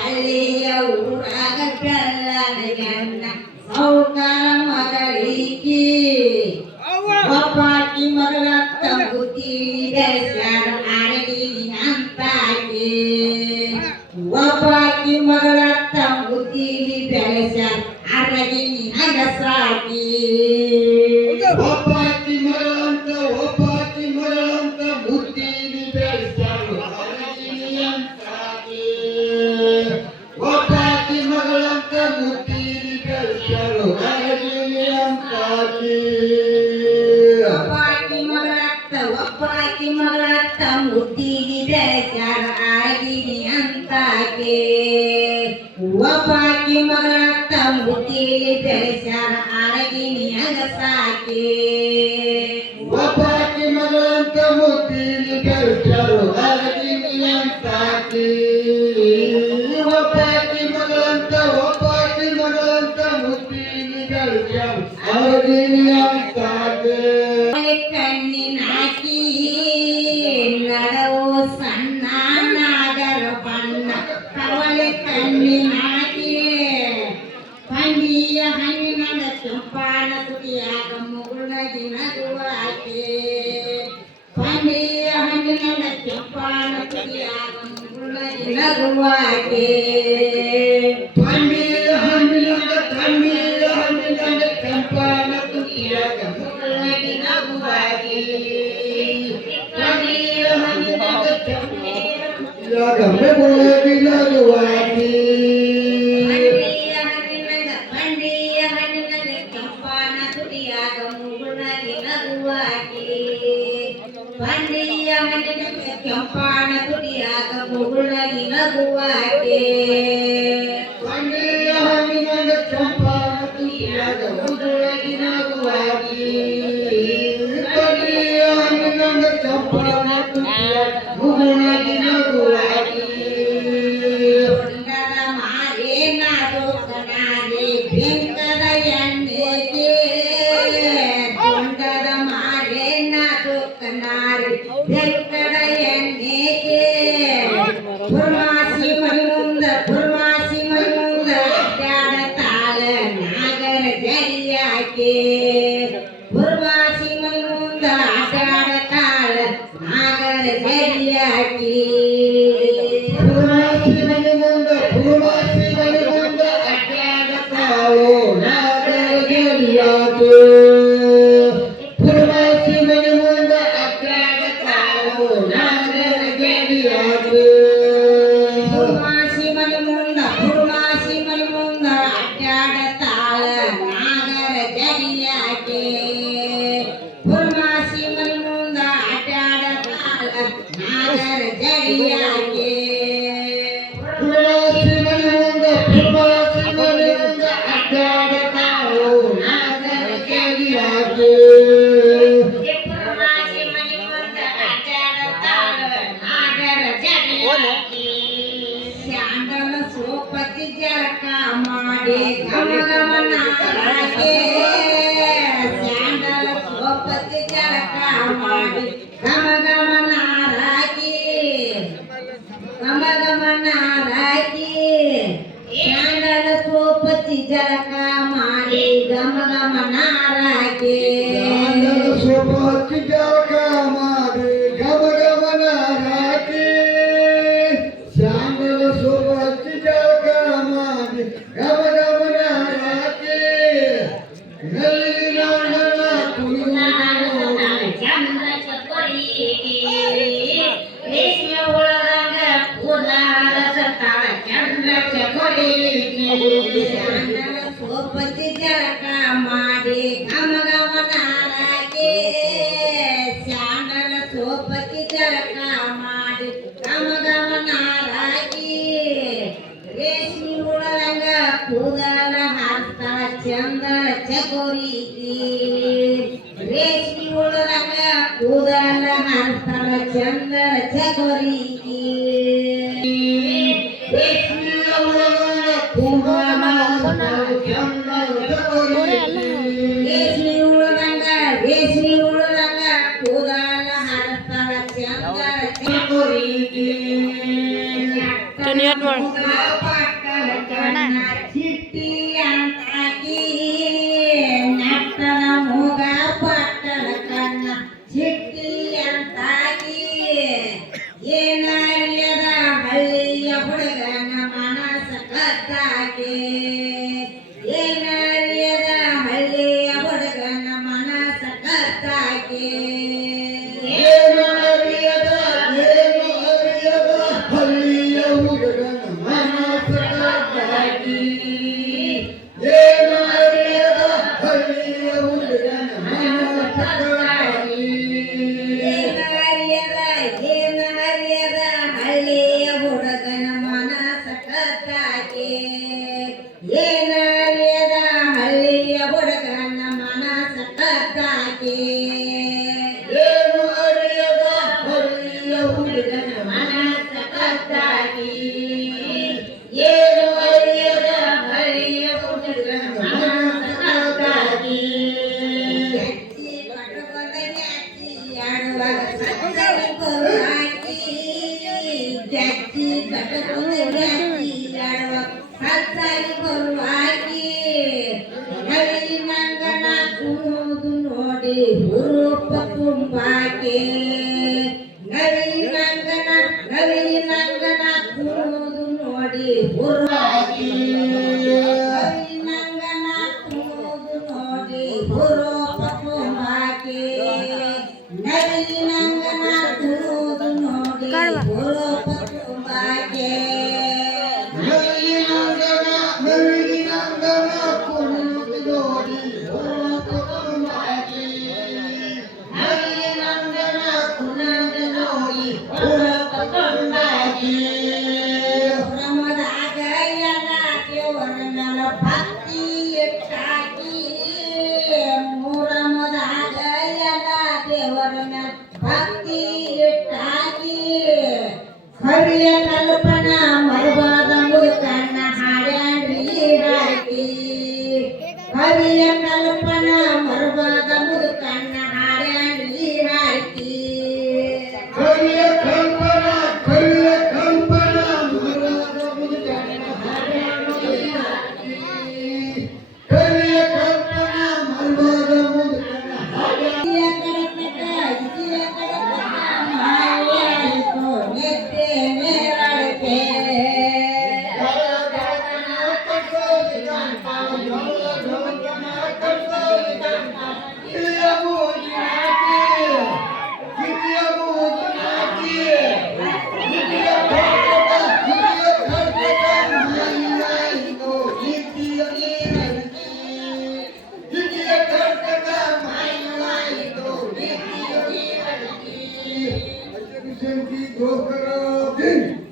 ಹಳ್ಳಿಯ ಊರಾಗ ಕಳ್ಳನ ಗಂಡ ಸೌಕಾರ ಮಗಳಿಗೆ ಒಬ್ಬಾಕಿ ಮಗಳ ತಂಗುತಿ ಬೆಳೆಸ್ಯಾರ ಅಡಗಿನಿ ಅಂತಾಕೆ ಒಬ್ಬಾಕಿ ಮಗಳ ತಂಗುತಿ ಬೆಳೆಸ್ಯಾರ ಅಡಗಿನಿ ಹಗಸಾಕಿ ಒಬ್ಬಾಕಿ ಮಗಳಂತ ಬುದ್ಧಿನಿ ಬೆಳೆಸ್ಯಾರು ಅಡಗಿನಿ ಅಂತಾಕೆ ಒಬ್ಬಾಕಿ ಮಗಳಂತ ಬುದ್ಧಿನಿ ಬೆಳೆಸ್ಯಾರು ಅಡಗಿನಿ ಅಂತಾಕೆ ಒಬ್ಬಾಕಿ ಮಗಳತ್ತ ಮುದ್ದಿಗೆ ಬೆಳೆಸ್ಯಾರ ಅಡಗಿನಿ ಅಂತಾಕೆ ಒಬ್ಬಾಕಿ ಮಗಳತ್ತ ಮುದ್ದಿಗೆ ಬೆಳೆಸ್ಯಾರ ಅಡಗಿನಿ ಹಗಸಾಕೆ ಒಬ್ಬಾಕಿ ಮಗಳಂತ ಬುದ್ಧಿನಿ ಬೆಳೆಸ್ಯಾರು ಅಡಗಿನಿ ಅಂತಾಕೆ ಒಬ್ಬಾಕಿ ಮಗಳಂತ ಬುದ್ಧಿನಿ ಬೆಳೆಸ್ಯಾರು ಅಡಗಿನಿ ಅಂತಾಕೆ ಕಣ್ಣಿನಾಕಿ ನಡವು ಸಣ್ಣ ನಾಗರ ಬಣ್ಣ ಕವಲೆ ಕಣ್ಣಿನಾಕಿ ಪಂಡಿಯ ಹಣ್ಣಿನ ಕೆಂಪಾಣ ತುಟಿಯಾಗ ಮುಗುಳಗಿ ನಗುವಾಕೆ ಪಂಡಿಯ ಹಣ್ಣಿನ ಕೆಂಪಾಣ ತುಟಿಯಾಗ ಮುಗುಳಗಿ ನಗುವಾಕೆ ಪಂಡಿಯ ಹಣ್ಣಿನ ಕೆಂಪಾನ ತುಟಿಯಾಗ ಮುಗುಳಗಿ ನಗುವಾಕೆ ಪಂಡಿಯ ಹಣ್ಣಿನ ಕೆಂಪಾನ ಮುಗುಳಗಿ ನಗುವಾಕೆ ಪಂಡಿಯ ಹಣ್ಣಿನ ಕೆಂಪಾನ ತುಟಿಯಾಗ ಮುಗುಳಗಿ ನಗುವಾಕೆ ಪಂಡಿಯ ಹಣ್ಣಿನ ಕೆಂಪಾನ ತುಟಿಯಾಗ ಮುಗುಳಗಿ ನಗುವಾಕೆ ಪಂಡಿಯ ಹಣ್ಣಿನ ಕೆಂಪಾನ ತುಟಿಯಾಗ ಮುಗುಳಗಿ ನಗುವಾಕೆ ಪಂಡಿಯ ಹಣ್ಣಿನ ಕೆಂಪಾನ ತುಟಿಯಾಗ ಮುಗುಳಗಿ ನಗುವಾಕೆ ಹೊಂಡದ ಮಾರೆ ನಾದೋಕನಾರೆ ಬೆಂಕದ ಎಣ್ಣೆಗೆ ಹೊಂಡದ ಮಾರೆ ನಾದೋಕನಾರೆ ಬೆಂಕದ ಎಣ್ಣೆಗೆ ಪುರ್ಮಾಸಿ ಮೈ ಮುಂದ ಅಡ್ಡಾಡತಾಳ ನಾಗರ ಜಡಿಯಾಕೆ ಪುರ್ಮಾಸಿ ಮೈ ಮುಂದ ಅಡ್ಡಾಡತಾಳ ನಾಗರ ಜಡಿಯಾಕೆ ಪುರಮಾಸಿ ಮನೆ ಮುಂದ ಅಡ್ಡಾಡತಾಳೋ ನಾಗರ ಜಡಿಯಾಕೆ ಪುರಮಾಸಿ ಮನೆ ಮುಂದ ಅಡ್ಡಾಡತಾಳೋ ನಾಗರ ಜಡಿಯಾಕೆ ಪುರ್ಮಾಸಿ ಮೈ ಮುಂದ ಅಡ್ಡಾಡತಾಳ ನಾಗರ ಜಡಿಯಾಕೆ ಪುರ್ಮಾಸಿ ಮೈ ಮುಂದ ಅಡ್ಡಾಡತಾಳ ನಾಗರ ಜಡಿಯಾಕೆ ಪುರಮಾಸಿ ಮನೆ ಮುಂದ ಅಡ್ಡಾಡತಾಳೋ ನಾಗರ ಜಡಿಯಾಕೆ ಪುರ್ಮಾಸಿ ಮೈ ಮುಂದ ಅಡ್ಡಾಡತಾಳ ನಾಗರ ಜಡಿಯಾಕೆ ಸ್ಯಾಂಡಲ ಸೋಪತಿ ಜಳಕ ಮಾಡಿ ಘಮ ಘಮ ನಾರಾಗೆ ಸ್ಯಾಂಡಲ ಸೋಪತಿ ಜಳಕ ಮಾಡಿ ಘಮ ಘಮ ನಾರಾಗಿ ಸ್ಯಾಂಡಲ ಸೋಪತಿ ಜಳಕ ಮಾಡಿ ಘಮ ಘಮ ನಾರಾಗೆ ಚಾಂದನ ಶೋಭ ಹಚ್ಚಿ ಜಳಕ ಮಾಡಿ ಗಮ ಗಮನ ರಾಕಿ ಚಾಂದನ ಶೋಭ ಹಚ್ಚಿ ಜಳಕ ಮಾಡಿ ಗಮ ಗಮನ ರಾಕಿ ನಲ್ಲಿನ ಚಂದ್ರ ಚಕೋರಿಗೆ ರೇಷ್ಮೆ ಒಳಗ ಕೂದಲ ಸತ್ತಾಳ ಚಂದ್ರ ಚಕೋರಿಗೆ ಚಂದನ ಸೋಪತಿ ಜಳಕ ಮಾಡಿ ಘಮ ಘಮ ನಾರಾಗೆ ಸ್ಯಾಂಡಲ ಸೋಪತಿ ಜಳಕ ಮಾಡಿ ಘಮ ಘಮ ನಾರಾಗಿ ರೇಷ್ಮೆ ಒಳಗ ಕೂದಲ ಹಾಸ್ತಾಳ ಚಂದ್ರ ಚಕೋರಿಗೆ ರೇಷ್ಮೆ ಒಳಗ ಕೂದಲ ಹಾಸ್ತಾಳ ಚಂದ್ರ ಚಕೋರಿಗೆ ರೇಷ್ಮೆ ಒಳಗ ಕೂದಲ ಹಾಸ್ತಾಳ ಚಂದ್ರ ರೇಷ್ಮೆ ಒಳಗ ಕೂದಲ ಹಾಸ್ತಾಳ ಚಂದ್ರ ಚಕೋರಿಗೆ ಯತ್ಮಾಳ್ ಚಿಟ್ಟಿ ಅಂತಾಗಿ ನಟ್ಟನ ಮೂಗ ಪಟ್ಟಣ ಕಣ್ಣ ಚಿಟ್ಟಿ ಅಂತಾಗಿ ಏನರಿಯದ ಹಳ್ಳಿಯ ಹುಡುಗನ ಮನಸ ಕದ್ದಾಗಿ ಏನರಿಯದ ಹಳ್ಳಿಯ ಹುಡುಗನ ಮನಸ ಕದ್ದಾಗಿ ಏನು ಅರಿಯದ ಹಳ್ಳಿಯ ಹುಡುಗನ ಮನಸ ಕದ್ದಾಗಿ. ಏನು ಅರಿಯದ ಹಳ್ಳಿಯ ಹುಡುಗನ ಮನಸ ಕದ್ದಾಗಿ. ಏನರಿಯದ ಹಳ್ಳಿಯ ಹುಡುಗನ ಮನಸ ಕದ್ದಾಗಿ ಏನರಿಯದ ಹಳ್ಳಿಯ ಹುಡುಗನ ಮನಸ ಕದ್ದಾಗಿ ಏನು ಅರಿಯದ ಹಳ್ಳಿಯ ಹುಡುಗನ ಮನಸ ಕದ್ದಾಗಿ ಏನು ಅರಿಯದ ಹಳ್ಳಿಯ ಹುಡುಗನ ಮನಸ ಕದ್ದಾಗಿ ಅಜ್ಜಿ ಕಟ್ಟುಕೊಂಡಗೆ ಅಜ್ಜಿ ಆಡುವಾಗ ಸತ್ತರೆ ಕೊಲ್ಲಾಕಿ ಅಜ್ಜಿ ಕಟ್ಟುಕೊಂಡಗೆ ಅಜ್ಜಿ ಆಡುವಾಗ ಸತ್ತರೆ ಕೊಲ್ಲಾಕಿ ನವಿಲಿನಂಗನ ಕೂದು ನೋಡಿ ಹುರುಪ ತುಂಬಾಕೆ ನವಿಲಿನಂಗನ ಕೂದು ನೋಡಿ ಹುರುಪಾಕಿ ನವಿಲಿನಂಗನ ಕೂದು ನೋಡಿ ಹುರುಪ ತುಂಬಾಕೆ ನವಿಲಿನಂಗನ ಕೂದು ನೋಡಿ ಹುರುಪ ತುಂಬಾಕೆ ನವಿಲಿನಂಗನ ಕುಣಿದು ನೋಡಿ ಹುರುಪ ತುಂಬಾಕೆ. ನವಿಲಿನಂಗನ ಕೂದು ನೋಡಿ ಹುರುಪ ತುಂಬಾಕೆ ಬ್ರಹ್ಮದಾಗ ಎಲ್ಲ ದೇವರ ಮ್ಯಾಲ ಭಕ್ತಿ ಇಟ್ಟಾಕಿ ಮೂರಮದಾಗ ಎಲ್ಲ ದೇವರ ಮ್ಯಾಲ ಭಕ್ತಿ ಇಟ್ಟಾಕಿ ಹರಿಯ ಕಲ್ಪನ ಮರವಾದ ಮುದುಕಣ್ಣ ಹಾಡ್ಯಾಡ್ರಿ ಹಾಕಿ ಹರಿಯ ಕಲ್ಪನ ಮರವಾದ ಮುದುಕಣ್ಣ ಹಾಡ್ಯಾಡ್ರಿ ಹಾಕಿ ಕರಿಯ ಕಂಪನ ಮರದ ಮುದುಕನ ಹಾಡಾಡಿ ಹಾಕಿ. ಕರಿಯ ಕಂಪನ ಮರದ ಮುದುಕನ ಹಾಡಾಡಿ Go,